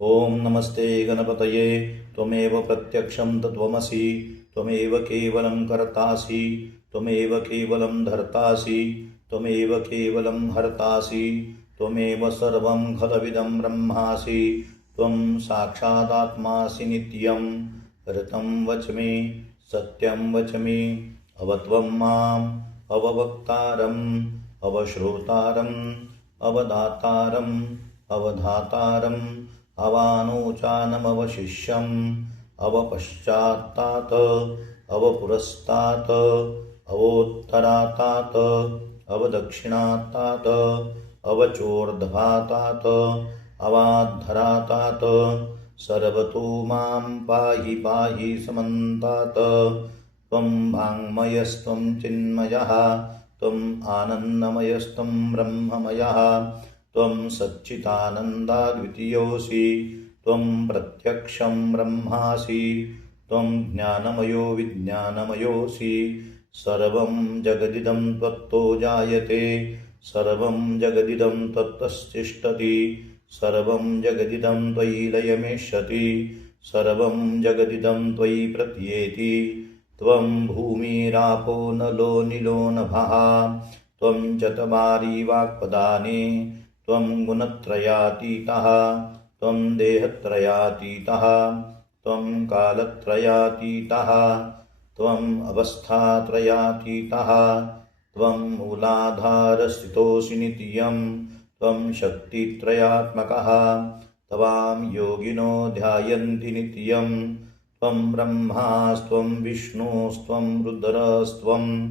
ओम नमस्ते गणपतये। त्वमेव प्रत्यक्षं तत्त्वमसि, त्वमेव केवलं कर्तासि, त्वमेव केवलं धर्तासि, त्वमेव केवलं हर्तासि, त्वमेव सर्वं खलविदं ब्रह्मासि। त्वं साक्षादात्मासि नित्यं। ऋतं वच मे, सत्यं वच मे, अवत्वं माम् अववक्तारम्, अवश्रोतारम्, अवदातारम्, अवधातारम्, अवानोचानमवशिष्यम्, अवपश्चात्तात्, अवपुरस्तात्, अवोत्तरातात्, अवदक्षिणात्तात्, अवचोर्ध्वातात्, अवाद्धरातात्। सर्वतो मां पाहि पाहि समन्तात्। त्वं वाङ्मयस्त्वं चिन्मयः, त्वम् आनन्दमयस्त्वं ब्रह्ममयः, त्वं सच्चिदानन्दाद्वितीयोऽसि, त्वं प्रत्यक्षं ब्रह्मासि, त्वं ज्ञानमयो विज्ञानमयोऽसि। सर्वं जगदिदं त्वत्तो जायते, सर्वं जगदिदं त्वत्तस्तिष्ठति, सर्वं जगदिदं त्वयि लयमेष्यति, सर्वं जगदिदं त्वयि प्रत्येति। त्वं भूमिरापो नलो निलो नभः, त्वं चत्वारि वाक्पदानि, त्वं गुणत्रयातीतः, त्वं देहत्रयातीतः, त्वं कालत्रयातीतः, त्वम् अवस्थात्रयातीतः, त्वं मूलाधारस्थितोऽसि नित्यं, त्वं शक्तित्रयात्मकः। त्वां योगिनो ध्यायन्ति नित्यं। त्वं ब्रह्मास्त्वं विष्णुस्त्वं रुद्रस्त्वम्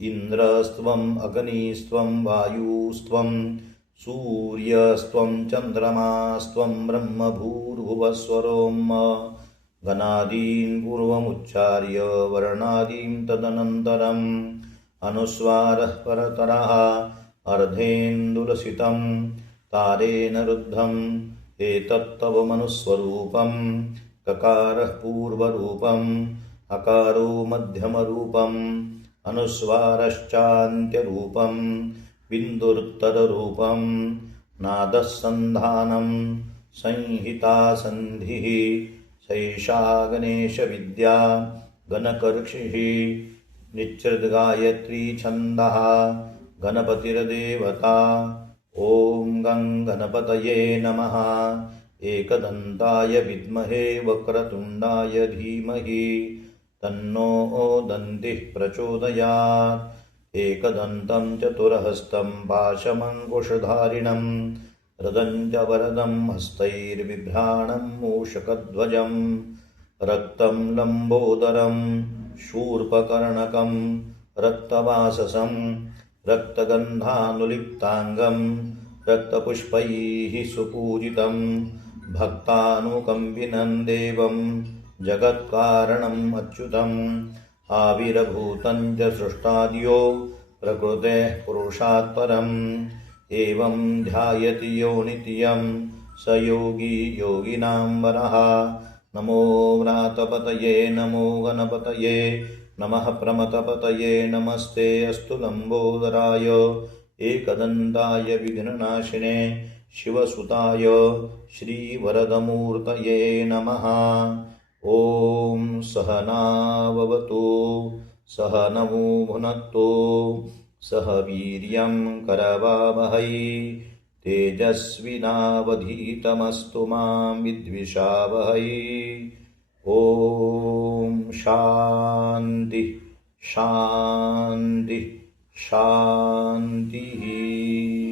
इन्द्रस्त्वम् अग्निस्त्वं वायुस्त्वं सूर्यस्त्वं चन्द्रमास्त्वं ब्रह्मभूर्भुवस्वरोम्। गणादीन् पूर्वमुच्चार्य वर्णादीन् तदनन्तरम् अनुस्वारः परतरः अर्धेन्दुलसितं तारेण रुद्धम्। एतत्तव मनुस्वरूपं ककारः पूर्वरूपम्, अकारो मध्यमरूपम्, अनुस्वारश्चान्त्यरूपम्, बिन्दुरुत्तररूपम्। नादः सन्धानं संहिता सन्धिः, सैषा गणेशविद्या गणकर्षिः। निच्चृद्गायत्री छन्दः गणपतिर्देवता। ॐ गं गणपतये नमः। एकदन्ताय विद्महे वक्रतुण्डाय धीमहि तन्नो दन्तिः प्रचोदयात्। एकदन्तं चतुर्हस्तं पाशमङ्कुशधारिणं रदं च वरदं हस्तैर्बिभ्राणं मूषकध्वजं। रक्तं लम्बोदरं शूर्पकर्णकं रक्तवाससं रक्तगन्धानुलिप्ताङ्गं रक्तपुष्पैः सुपूजितं। भक्तानुकम्पिनं देवं जगत्कारणम् अच्युतम्। आविर्भूतं च सृष्टाद्यो प्रकृतेः पुरुषात् परम्। एवं ध्यायति यो नित्यं स योगी योगिनां वरः। नमो व्रातपतये नमो गणपतये नमः प्रमथपतये। नमस्ते अस्तु लम्बोदराय एकदन्ताय विघ्ननाशिने शिवसुताय श्रीवरदमूर्तये नमः। ॐ सहनाववतु सहनौ भुनक्तु सह वीर्यं करवावहै। तेजस्विनावधीतमस्तु मा विद्विषावहै। ॐ शान्ति शान्ति शान्तिः।